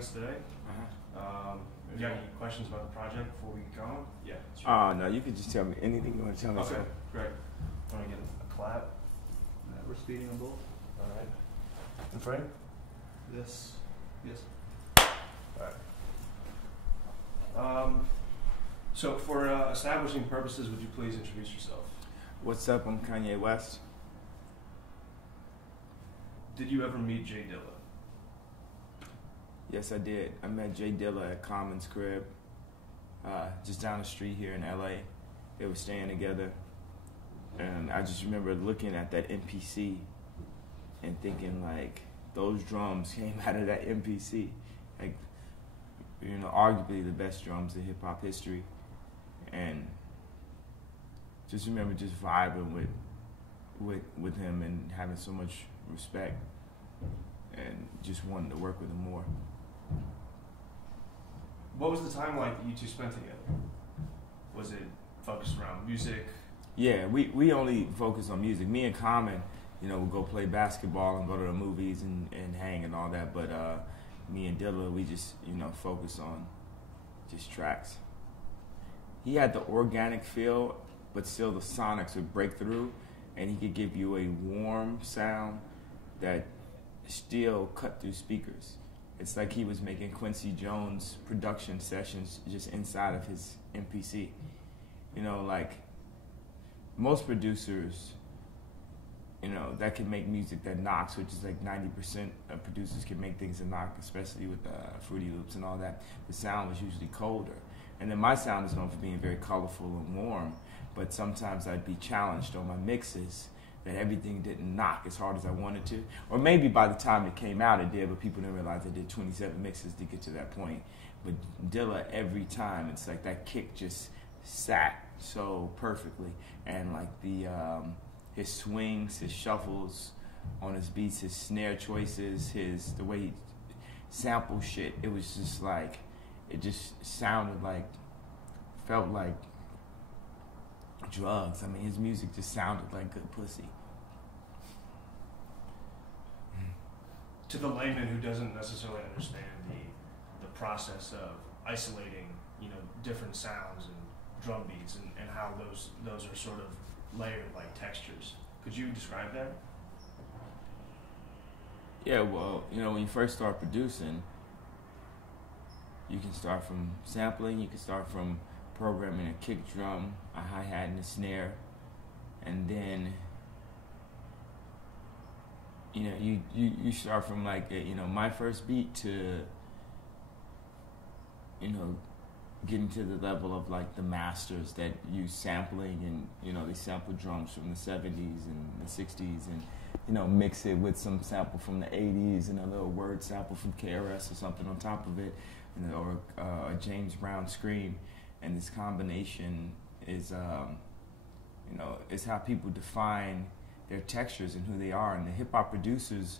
us today. If you have any questions about the project before we get going? Yeah. Sure. No, you can just tell me anything you want to tell me. Okay, great. Want to get a clap? We're speeding on both. All right. In frame? Yes. Yes. All right. So for establishing purposes, would you please introduce yourself? What's up? I'm Kanye West. Did you ever meet Jay Dilla? Yes, I did. I met Jay Dilla at Common's crib, just down the street here in LA. They were staying together. And I just remember looking at that MPC and thinking, like, those drums came out of that MPC. Like, you know, arguably the best drums in hip-hop history. And just remember just vibing with him and having so much respect and just wanting to work with him more. What was the time like that you two spent together? Was it focused around music? Yeah, we only focus on music. Me and Common, you know, we'll go play basketball and go to the movies and hang and all that. But me and Dilla, we just, you know, focus on just tracks. He had the organic feel, but still the sonics would break through, and he could give you a warm sound that still cut through speakers. It's like he was making Quincy Jones production sessions just inside of his MPC. You know, like most producers, you know, that can make music that knocks, which is like 90% of producers can make things that knock, especially with Fruity Loops and all that. The sound was usually colder. And then my sound is known for being very colorful and warm, but sometimes I'd be challenged on my mixes that everything didn't knock as hard as I wanted to. Or maybe by the time it came out it did, but people didn't realize I did 27 mixes to get to that point. But Dilla, every time, it's like that kick just sat so perfectly. And like his swings, his shuffles on his beats, his snare choices, the way he sampled shit, it was just like, it just sounded like, felt like drugs. I mean, his music just sounded like good pussy. To the layman who doesn't necessarily understand the process of isolating, you know, different sounds and drum beats and how those are sort of layered like textures, could you describe that? Yeah, well, you know, when you first start producing, you can start from sampling, you can start from programming a kick drum, a hi-hat, and a snare, and then, you know, you start from like, you know, my first beat to, you know, getting to the level of like the masters that use sampling, and, you know, they sample drums from the 70s and the 60s and, you know, mix it with some sample from the 80s and a little word sample from KRS or something on top of it, you know, or a James Brown scream. And this combination is, you know, is how people define their textures and who they are. And the hip-hop producers,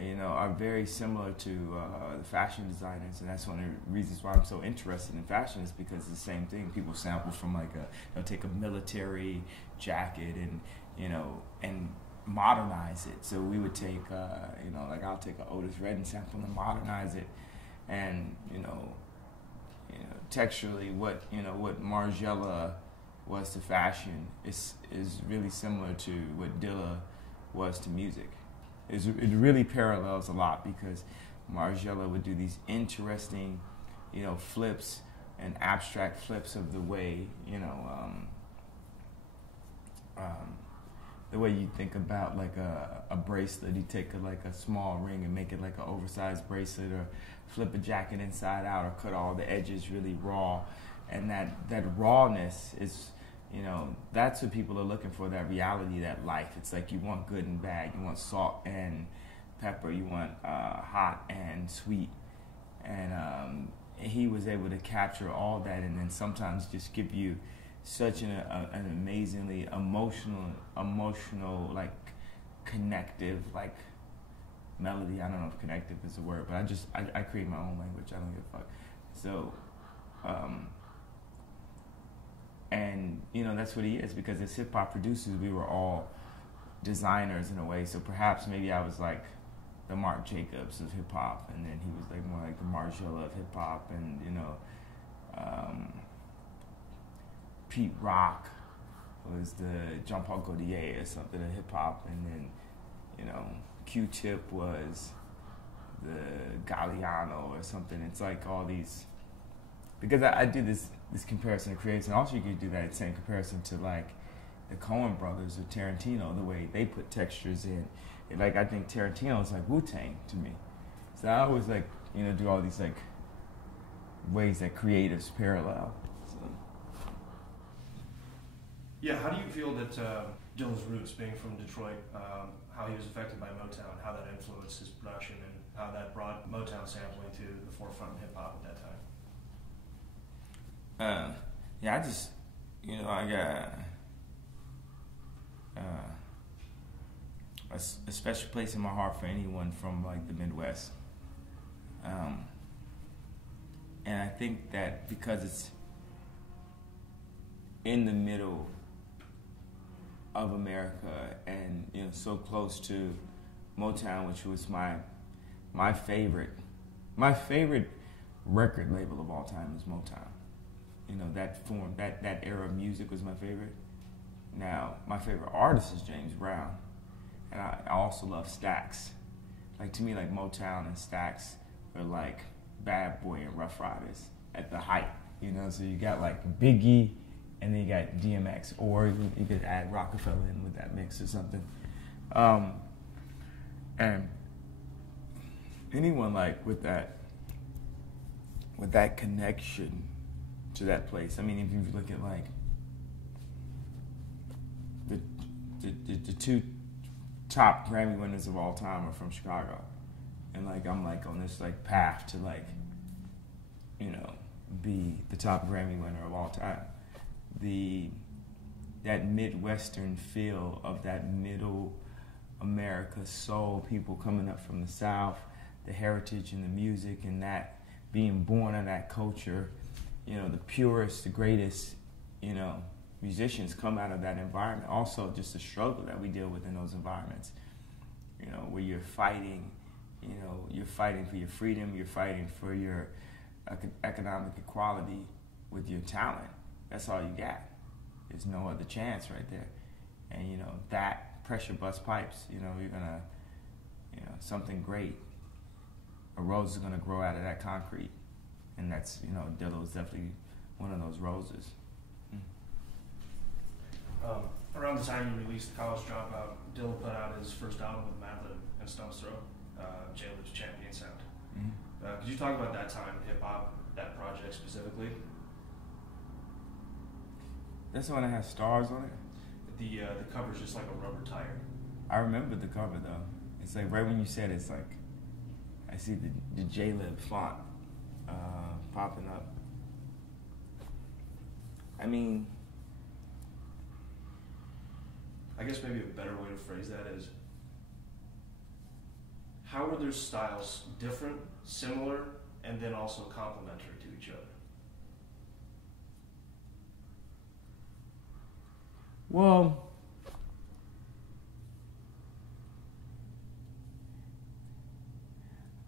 you know, are very similar to the fashion designers. And that's one of the reasons why I'm so interested in fashion, is because it's the same thing. People sample from like they'll take a military jacket and, you know, and modernize it. So we would take, you know, like I'll take an Otis Redding sample and modernize it. And, you know, texturally, what Margiela was to fashion is really similar to what Dilla was to music. It really parallels a lot, because Margiela would do these interesting, you know, flips and abstract flips of the way, you know, the way you think about like a bracelet. You take like a small ring and make it like an oversized bracelet, or flip a jacket inside out, or cut all the edges really raw. And that rawness is, you know, that's what people are looking for, that reality, that life. It's like you want good and bad. You want salt and pepper. You want hot and sweet. And he was able to capture all that, and then sometimes just give you such an amazingly emotional, like connective, like melody. I don't know if connective is a word, but I create my own language. I don't give a fuck. So, and you know, that's what he is, because as hip hop producers, we were all designers in a way. So perhaps maybe I was like the Marc Jacobs of hip hop, and then he was like more like the Marshall of hip hop, and Pete Rock was the Jean Paul Gaultier or something of hip hop, and then Q-Tip was the Galliano or something. It's like all these, because I do this comparison to creators, and also you could do that same comparison to like the Coen brothers or Tarantino, the way they put textures in. Like I think Tarantino is like Wu-Tang to me. So I always like do all these like ways that creatives parallel. So. Yeah, how do you feel that Dilla's roots, being from Detroit, how he was affected by Motown, how that influenced his production, and how that brought Motown sampling to the forefront in hip hop at that time? I just, I got a special place in my heart for anyone from like the Midwest. And I think that because it's in the middle of America and so close to Motown, which was my favorite record label of all time was Motown. That form, that era of music was my favorite. Now, my favorite artist is James Brown, and I also love Stax. Like to me, like Motown and Stax are like Bad Boy and Rough Riders at the height. So you got like Biggie, and then you got DMX, or you could add Rockefeller in with that mix or something. And anyone like with that connection to that place. I mean, if you look at like the two top Grammy winners of all time are from Chicago, and like I'm like on this like path to like be the top Grammy winner of all time. That Midwestern feel of that middle America soul, people coming up from the South, the heritage and the music, and that being born in that culture, the purest, the greatest, musicians come out of that environment. Also, just the struggle that we deal with in those environments, where you're fighting, you're fighting for your freedom, you're fighting for your economic equality with your talent. That's all you got. There's no other chance right there. And, that pressure bust pipes, you're gonna, something great. A rose is gonna grow out of that concrete. And that's, Dilla was definitely one of those roses. Around the time you released College Dropout, Dilla put out his first album with Madlib and Stone's Throw, J-Lib's Champion Sound. Mm-hmm. Could you talk about that time in hip-hop, that project specifically? That's the one that has stars on it? The cover's just like a rubber tire. I remember the cover, though. It's like right when you said it's like, I see the J-Lib font popping up. I mean, I guess maybe a better way to phrase that is, how are their styles different, similar, and then also complementary to each other? Well,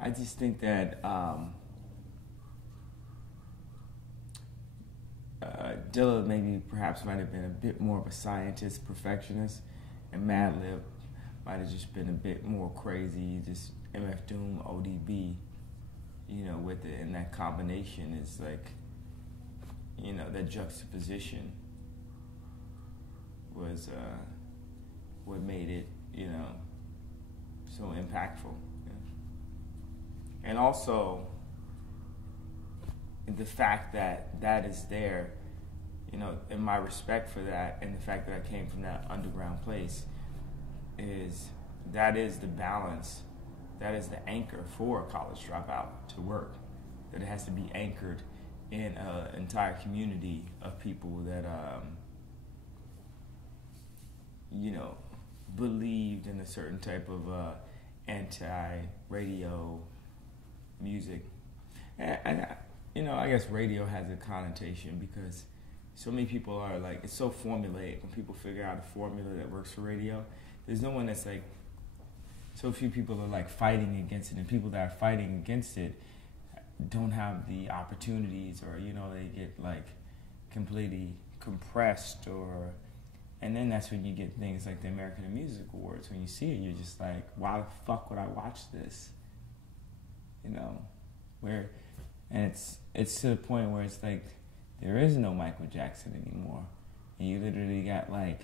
I just think that Dilla maybe perhaps might have been a bit more of a scientist, perfectionist, and Madlib might have just been a bit more crazy, just MF Doom, ODB, with it. And that combination is like, that juxtaposition was what made it, so impactful. Yeah. And also, the fact that is there, and my respect for that, and the fact that I came from that underground place, that is the balance, that is the anchor for a College Dropout to work. That it has to be anchored in an entire community of people that, believed in a certain type of anti-radio music. And I guess radio has a connotation because so many people are like, it's so formulaic. When people figure out a formula that works for radio, there's no one that's like, so few people are like fighting against it, and people that are fighting against it don't have the opportunities, or they get like completely compressed, and then that's when you get things like the American Music Awards. When you see it, you're just like, why the fuck would I watch this? Where, and it's to the point where it's like there is no Michael Jackson anymore, and you literally got like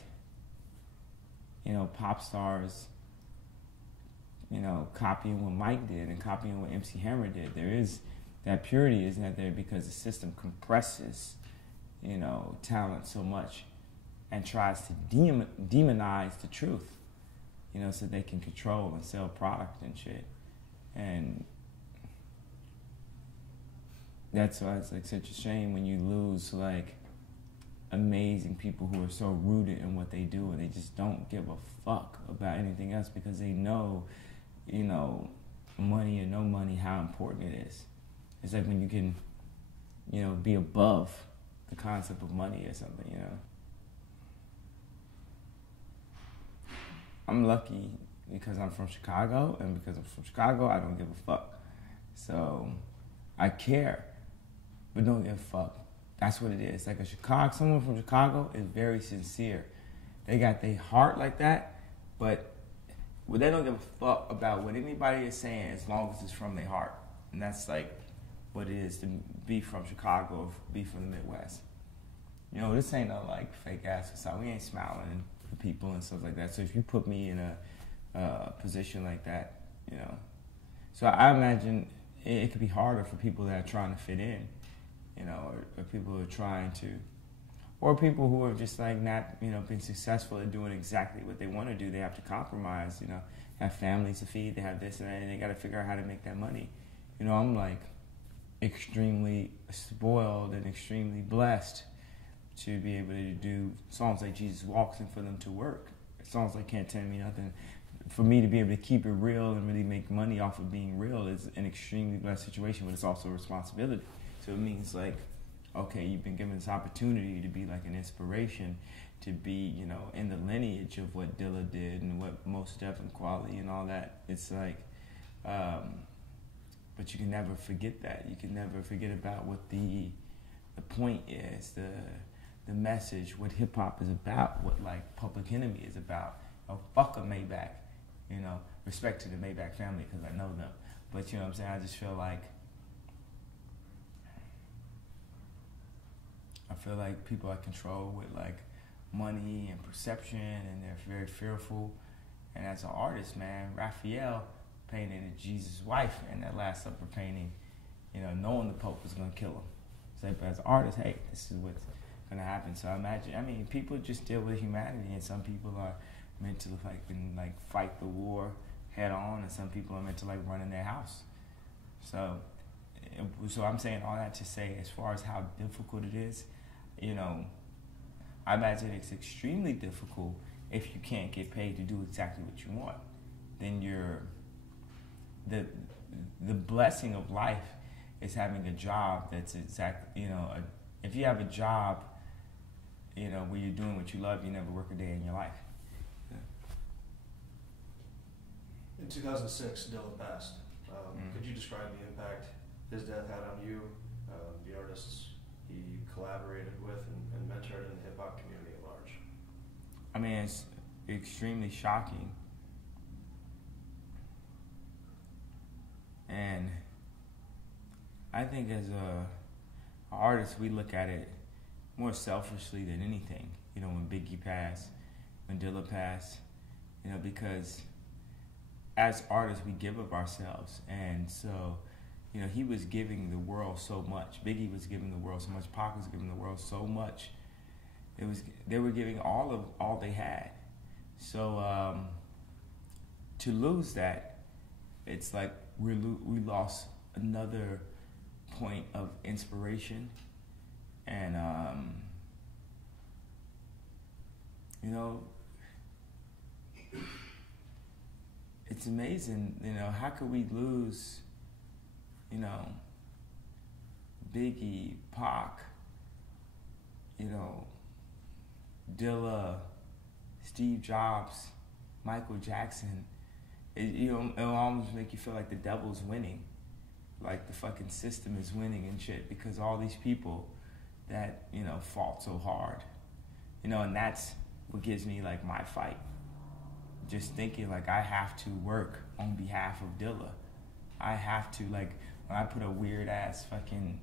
pop stars copying what Mike did and copying what MC Hammer did. There is that purity is not there because the system compresses talent so much and tries to demonize the truth, so they can control and sell product and shit. And that's why it's like such a shame when you lose like amazing people who are so rooted in what they do, and they just don't give a fuck about anything else because they know, money or no money, how important it is. It's like when you can, be above the concept of money or something, I'm lucky because I'm from Chicago, and because I'm from Chicago, I don't give a fuck. So I care, but don't give a fuck. That's what it is. Like someone from Chicago is very sincere. They got their heart like that, but they don't give a fuck about what anybody is saying as long as it's from their heart. And that's like what it is to be from Chicago or be from the Midwest. This ain't no like fake ass society. We ain't smiling for people and stuff like that. So if you put me in a position like that, so I imagine it could be harder for people that are trying to fit in, or people who are trying to, or people who are just like not, being successful at doing exactly what they want to do. They have to compromise, have families to feed, they have this and that, and they got to figure out how to make that money. I'm like extremely spoiled and extremely blessed to be able to do songs like Jesus Walks and for them to work. Songs like Can't Tell Me Nothing. For me to be able to keep it real and really make money off of being real is an extremely blessed situation, but it's also a responsibility. So it means like, okay, you've been given this opportunity to be like an inspiration, to be, in the lineage of what Dilla did and what Mos Def and Quali and all that. It's like, but you can never forget that. You can never forget about what the point is, the message, what hip hop is about, what like Public Enemy is about. Oh, fuck a Maybach, respect to the Maybach family because I know them. But what I'm saying, I just feel like people are controlled with like money and perception, and they're very fearful. And as an artist, man, Raphael painted Jesus' wife in that Last Supper painting, knowing the Pope was gonna kill him. So, but as an artist, hey, this is what's gonna happen. So people just deal with humanity, and some people are meant to fight the war head on, and some people are meant to run in their house. So I'm saying all that to say, as far as how difficult it is, I imagine it's extremely difficult if you can't get paid to do exactly what you want. Then the blessing of life is having a job that's exactly, if you have a job, where you're doing what you love, you never work a day in your life. Yeah. In 2006, Dilla passed. Could you describe the impact his death had on you, the artists he collaborated with and mentored in the hip-hop community at large? I mean, it's extremely shocking. And I think as a artist, we look at it more selfishly than anything. When Biggie passed, when Dilla passed, because as artists, we give of ourselves. And so, he was giving the world so much. Biggie was giving the world so much. Pac was giving the world so much. They were giving all they had. So to lose that, it's like we lost another point of inspiration. And it's amazing. How could we lose? Biggie, Pac, Dilla, Steve Jobs, Michael Jackson. It'll almost make you feel like the devil's winning. like the fucking system is winning and shit because all these people that, fought so hard. And that's what gives me like my fight. Just thinking like I have to work on behalf of Dilla. I have to, like, when I put a weird ass fucking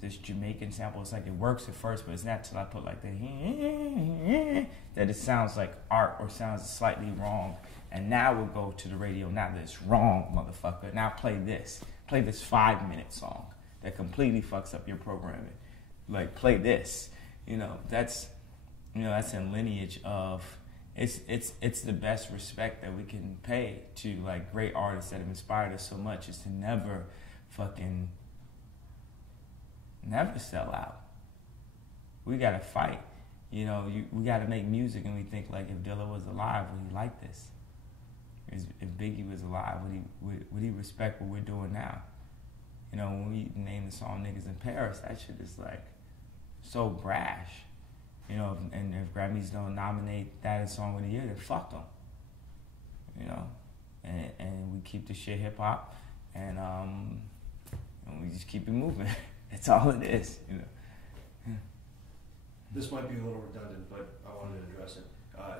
this Jamaican sample, it's like it works at first, but it's not till I put like the that it sounds like art or sounds slightly wrong. And now we'll go to the radio. Now that it's wrong, motherfucker. Now play this. Play this 5-minute song that completely fucks up your programming. Like, play this. That's in lineage of it's the best respect that we can pay to like great artists that have inspired us so much is to never sell out. We gotta fight. We gotta make music, and we think like if Dilla was alive, would he like this? If Biggie was alive, would he respect what we're doing now? When we name the song "Niggas in Paris," that shit is like so brash. And if Grammys don't nominate that as Song of the Year, then fuck them. And we keep the shit hip hop, and we just keep it moving. That's all it is. This might be a little redundant, but I wanted to address it.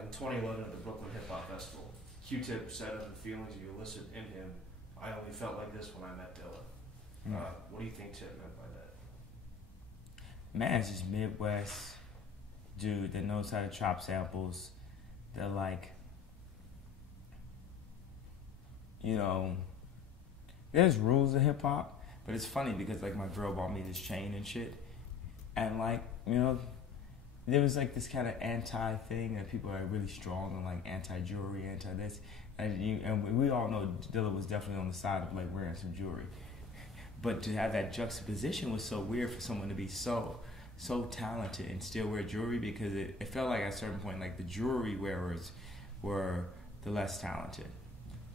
In 2011 at the Brooklyn Hip Hop Festival, Q-Tip said of the feelings you elicit in him, "I only felt like this when I met Dilla." What do you think Tip meant by that? Man, it's just Midwest dude that knows how to chop samples. That like, there's rules of hip hop, but it's funny because like my girl bought me this chain and shit, and like there was like this kind of anti thing that people are really strong on, like anti jewelry, anti this, and we all know Dilla was definitely on the side of like wearing some jewelry, but to have that juxtaposition was so weird for someone to be so talented and still wear jewelry, because it felt like at a certain point like the jewelry wearers were the less talented.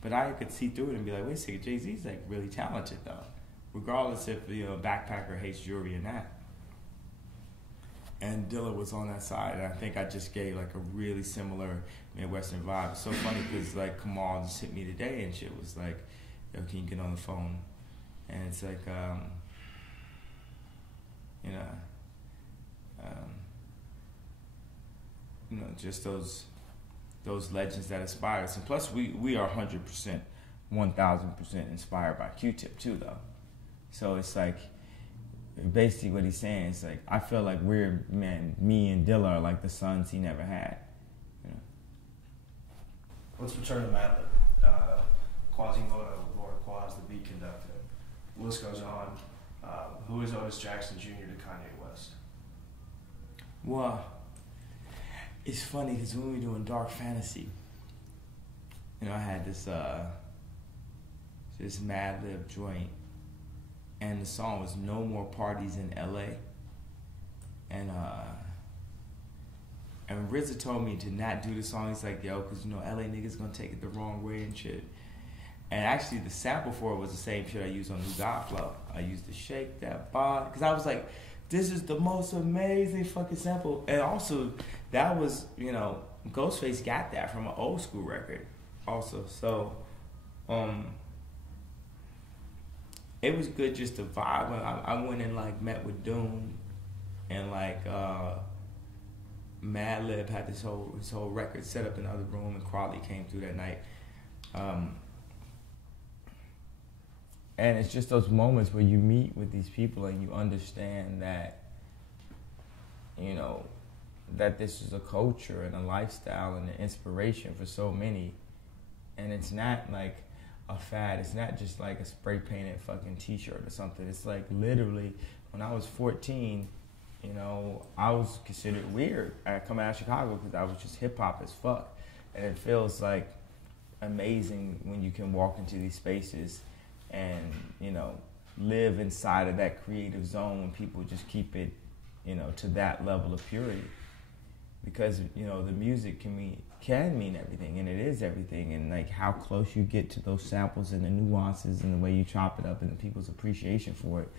But I could see through it and be like, wait a second, Jay-Z's like really talented though, regardless if a backpacker hates jewelry or not. And Dilla was on that side, and I think I just gave like a really similar Midwestern vibe. It's so funny because like Kamal just hit me today and shit was like, yo, can you get on the phone? And it's like, just those legends that inspire us. And plus, we are 100%, 1,000% inspired by Q-Tip too, though. So it's like, basically what he's saying is like, I feel like me and Dilla are like the sons he never had. Let's return to Madlib. Quasimodo, Lord Quaz, the beat conductor. The list goes on. Who is Otis Jackson Jr. to Kanye West? Well, it's funny because when we were doing Dark Fantasy, I had this Madlib joint, and the song was "No More Parties in L.A." And RZA told me to not do the song. He's like, yo, because LA niggas gonna take it the wrong way and shit. And actually, the sample for it was the same shit I used on New God Flow. I used to shake that bar because I was like, this is the most amazing fucking sample. And also, that was, Ghostface got that from an old school record also. So, it was good just to vibe. I went and like met with Doom, and like Madlib had his whole record set up in the other room, and Crawley came through that night. And it's just those moments where you meet with these people and you understand that, that this is a culture and a lifestyle and an inspiration for so many. And it's not like a fad. It's not just like a spray painted fucking t-shirt or something. It's like literally, when I was 14, I was considered weird coming out of Chicago because I was just hip hop as fuck. And it feels like amazing when you can walk into these spaces and, live inside of that creative zone when people just keep it, to that level of purity. Because, the music can mean everything, and it is everything. And like how close you get to those samples and the nuances and the way you chop it up and the people's appreciation for it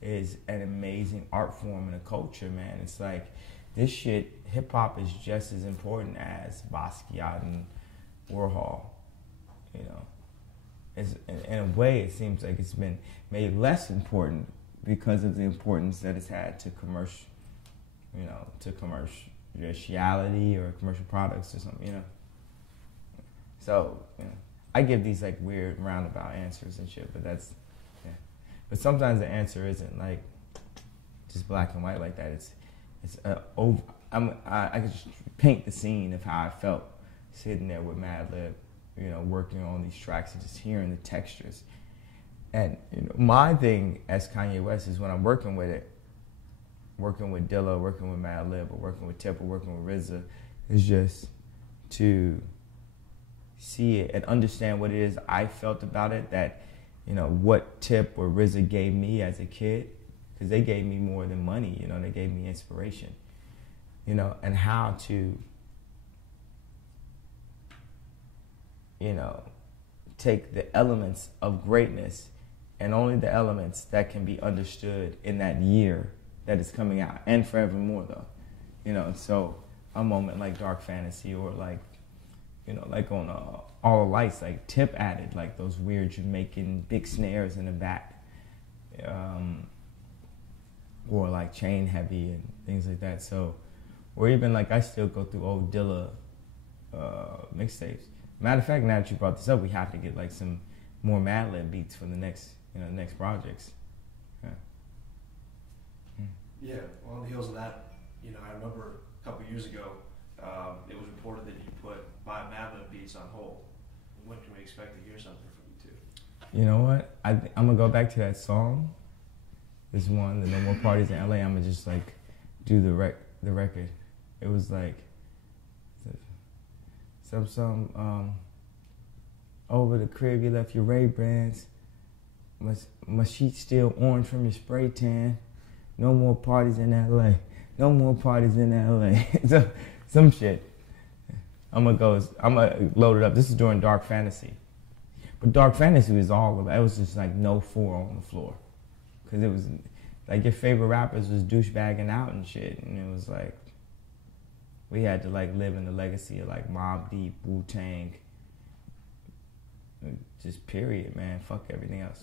is an amazing art form and a culture, man. It's like this shit, hip hop is just as important as Basquiat and Warhol, in a way, it seems like it's been made less important because of the importance that it's had to commerciality or commercial products or something, you know. So, you know, I give these like weird roundabout answers and shit, but that's, yeah. But sometimes the answer isn't like just black and white like that. I could just paint the scene of how I felt sitting there with Madlib, you know, working on these tracks and just hearing the textures. And you know, my thing as Kanye West is when I'm working with it, working with Dilla, working with Madlib, or working with Tip, or working with RZA, is just to see it and understand what it is I felt about it. That, you know, what Tip or RZA gave me as a kid, because they gave me more than money. You know, they gave me inspiration. You know, and how to, you know, take the elements of greatness and only the elements that can be understood in that year that is coming out, and forevermore though. You know, so a moment like Dark Fantasy, or like, you know, like on All the Lights, like Tip added like those weird Jamaican big snares in the back. Or like Chain Heavy and things like that. So, or even like I still go through old Dilla mixtapes. Matter of fact, now that you brought this up, we have to get like some more Madlib beats for the next, you know, next projects. Yeah. Yeah. Well, on the heels of that, you know, I remember a couple years ago, it was reported that you put my Madlib beats on hold. When can we expect to hear something from you two? You know what? I'm gonna go back to that song. This one, the No More Parties in LA. I'm gonna just like do the record. It was like some over the crib you left your Ray-Bans. My sheets still orange from your spray tan. No more parties in LA. No more parties in LA. So, some shit. I'm gonna load it up. This is during Dark Fantasy. But Dark Fantasy was all of it. It was just like no four on the floor. Because it was like your favorite rappers was douchebagging out and shit. And it was like, we had to like live in the legacy of like Mobb Deep, Wu-Tang. Just period, man. Fuck everything else.